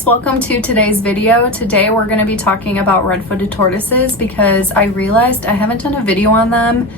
guys, welcome to today's video. Today we're going to be talking about red-footed tortoises because I realized I haven't done a video on them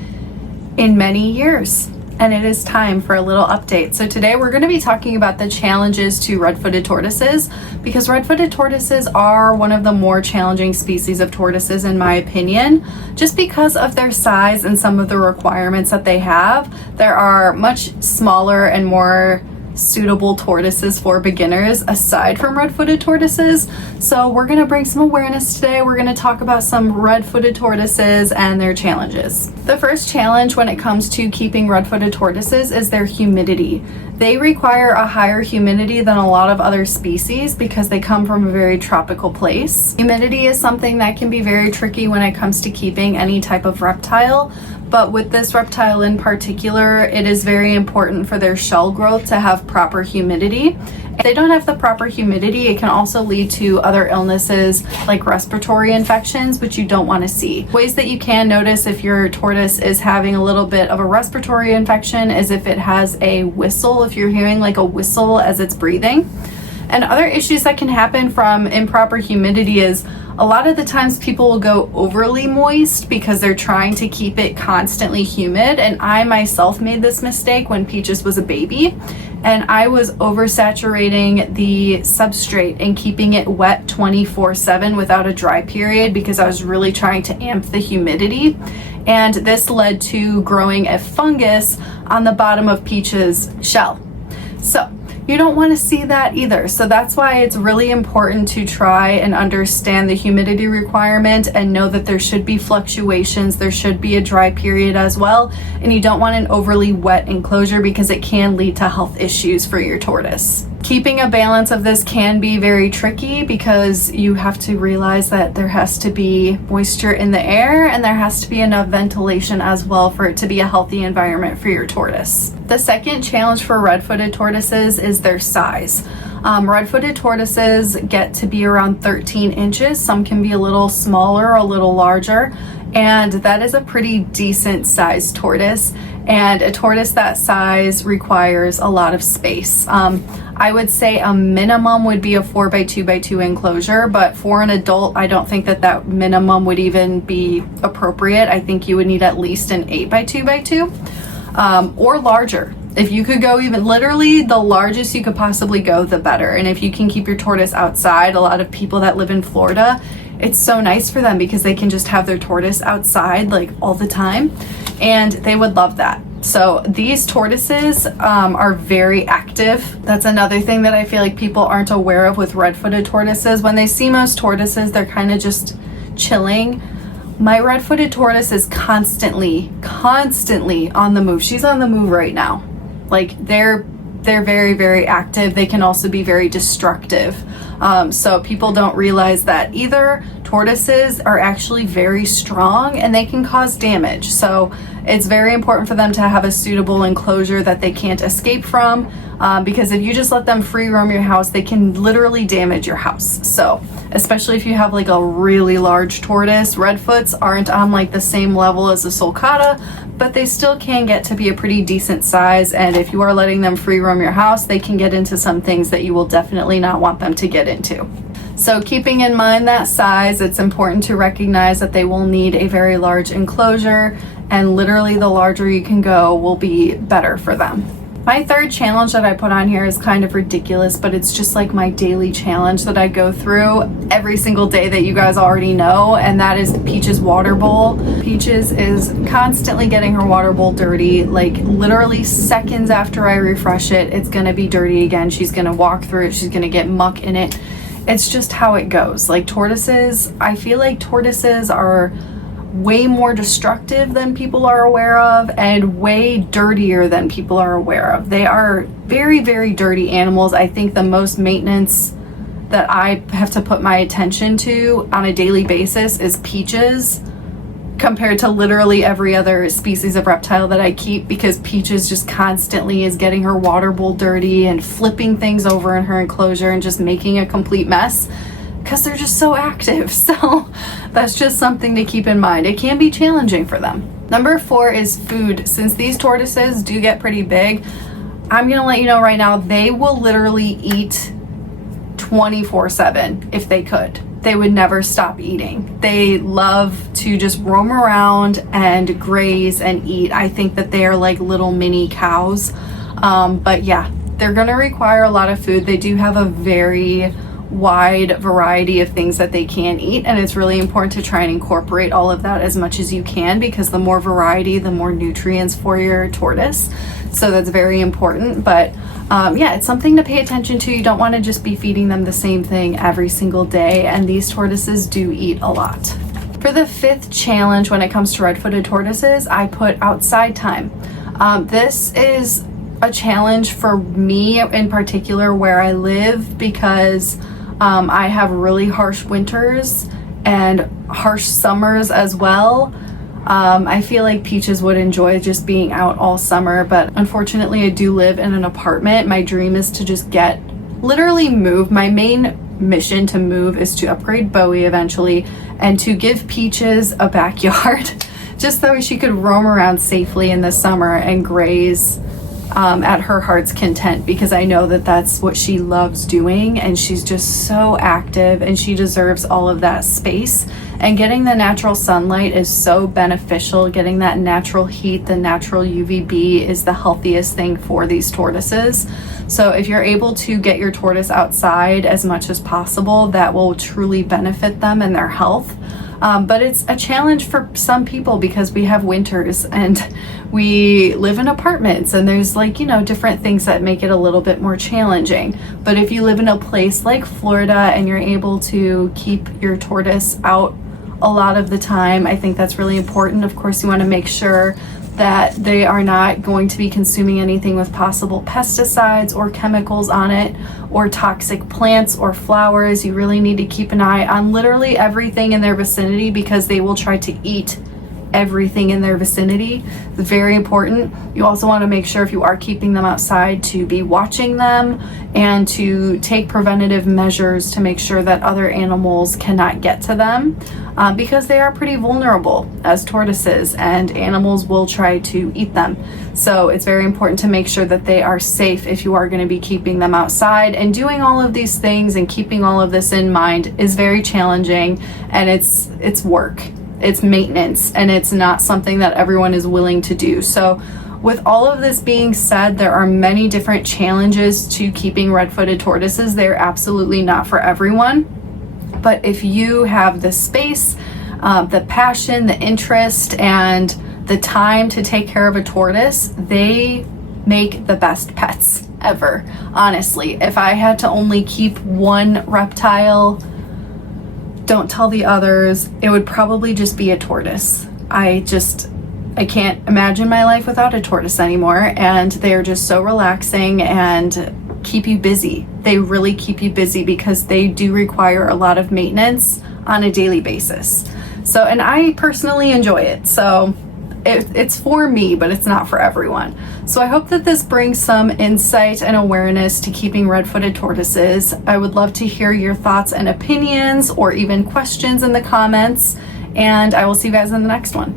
in many years and it is time for a little update. So today we're going to be talking about the challenges to red-footed tortoises because red-footed tortoises are one of the more challenging species of tortoises in my opinion, just because of their size and some of the requirements that they have. There are much smaller and more suitable tortoises for beginners aside from red-footed tortoises. So we're going to bring some awareness today. We're going to talk about some red-footed tortoises and their challenges. The first challenge when it comes to keeping red-footed tortoises is their humidity. They require a higher humidity than a lot of other species because they come from a very tropical place. Humidity is something that can be very tricky when it comes to keeping any type of reptile. But with this reptile in particular, it is very important for their shell growth to have proper humidity. If they don't have the proper humidity, it can also lead to other illnesses like respiratory infections, which you don't want to see. Ways that you can notice if your tortoise is having a little bit of a respiratory infection is if it has a whistle, if you're hearing like a whistle as it's breathing. And other issues that can happen from improper humidity is a lot of the times people will go overly moist because they're trying to keep it constantly humid. And I myself made this mistake when Peaches was a baby, and I was oversaturating the substrate and keeping it wet 24/7 without a dry period because I was really trying to amp the humidity. And this led to growing a fungus on the bottom of Peaches' shell. So you don't want to see that either. So that's why it's really important to try and understand the humidity requirement and know that there should be fluctuations. There should be a dry period as well. And you don't want an overly wet enclosure because it can lead to health issues for your tortoise. Keeping a balance of this can be very tricky because you have to realize that there has to be moisture in the air and there has to be enough ventilation as well for it to be a healthy environment for your tortoise. The second challenge for red-footed tortoises is their size. Red-footed tortoises get to be around 13 inches. Some can be a little smaller, a little larger, and that is a pretty decent sized tortoise. And a tortoise that size requires a lot of space. I would say a minimum would be a 4x2x2 enclosure, but for an adult, I don't think that minimum would even be appropriate. I think you would need at least an 8x2x2 or larger. If you could go even literally the largest you could possibly go, the better. And if you can keep your tortoise outside, a lot of people that live in Florida, it's so nice for them because they can just have their tortoise outside like all the time and they would love that. So these tortoises are very active. That's another thing that I feel like people aren't aware of with red-footed tortoises. When they see most tortoises, they're kind of just chilling. My red-footed tortoise is constantly on the move. She's on the move right now. Like they're very, very active. They can also be very destructive. So people don't realize that either. Tortoises are actually very strong and they can cause damage. So it's very important for them to have a suitable enclosure that they can't escape from because if you just let them free roam your house, they can literally damage your house. So especially if you have like a really large tortoise, redfoots aren't on like the same level as the sulcata, but they still can get to be a pretty decent size. And if you are letting them free roam your house, they can get into some things that you will definitely not want them to get into. So keeping in mind that size, it's important to recognize that they will need a very large enclosure, and literally the larger you can go will be better for them. My third challenge that I put on here is kind of ridiculous, but it's just like my daily challenge that I go through every single day that you guys already know, and that is Peaches' water bowl. Peaches is constantly getting her water bowl dirty. Like literally seconds after I refresh it, it's gonna be dirty again. She's gonna walk through it, she's gonna get muck in it. It's just how it goes. Like tortoises, I feel like tortoises are way more destructive than people are aware of and way dirtier than people are aware of. They are very, very dirty animals. I think the most maintenance that I have to put my attention to on a daily basis is Peaches compared to literally every other species of reptile that I keep, because Peaches just constantly is getting her water bowl dirty and flipping things over in her enclosure and just making a complete mess because they're just so active. So that's just something to keep in mind. It can be challenging for them. Number 4 is food. Since these tortoises do get pretty big, I'm gonna let you know right now, they will literally eat 24/7 if they could. They would never stop eating. They love to just roam around and graze and eat. I think that they are like little mini cows. But yeah, they're gonna require a lot of food. They do have a very wide variety of things that they can eat, and it's really important to try and incorporate all of that as much as you can, because the more variety, the more nutrients for your tortoise. So that's very important. But yeah, it's something to pay attention to. You don't want to just be feeding them the same thing every single day, and these tortoises do eat a lot. For the 5th challenge when it comes to red-footed tortoises, I put outside time. This is a challenge for me in particular where I live, because I have really harsh winters and harsh summers as well. I feel like Peaches would enjoy just being out all summer, but unfortunately I do live in an apartment. My dream is to just literally move. My main mission to move is to upgrade Bowie eventually and to give Peaches a backyard just so she could roam around safely in the summer and graze at her heart's content, because I know that that's what she loves doing, and she's just so active and she deserves all of that space. And getting the natural sunlight is so beneficial. Getting that natural heat, the natural UVB, is the healthiest thing for these tortoises. So if you're able to get your tortoise outside as much as possible, that will truly benefit them and their health. But it's a challenge for some people because we have winters and we live in apartments, and there's different things that make it a little bit more challenging. But if you live in a place like Florida and you're able to keep your tortoise out a lot of the time, I think that's really important. Of course, you want to make sure that they are not going to be consuming anything with possible pesticides or chemicals on it, or toxic plants or flowers. You really need to keep an eye on literally everything in their vicinity, because they will try to eat everything in their vicinity. It's very important. You also want to make sure, if you are keeping them outside, to be watching them and to take preventative measures to make sure that other animals cannot get to them, because they are pretty vulnerable as tortoises and animals will try to eat them. So it's very important to make sure that they are safe if you are going to be keeping them outside. And doing all of these things and keeping all of this in mind is very challenging, and it's work. It's maintenance, and it's not something that everyone is willing to do. So with all of this being said, there are many different challenges to keeping red-footed tortoises. They're absolutely not for everyone. But if you have the space, the passion, the interest, and the time to take care of a tortoise, they make the best pets ever. Honestly, if I had to only keep one reptile, don't tell the others, it would probably just be a tortoise. I can't imagine my life without a tortoise anymore, and they are just so relaxing and keep you busy. They really keep you busy because they do require a lot of maintenance on a daily basis. So, and I personally enjoy it. So it's for me, but it's not for everyone. So I hope that this brings some insight and awareness to keeping red-footed tortoises. I would love to hear your thoughts and opinions, or even questions in the comments, and I will see you guys in the next one.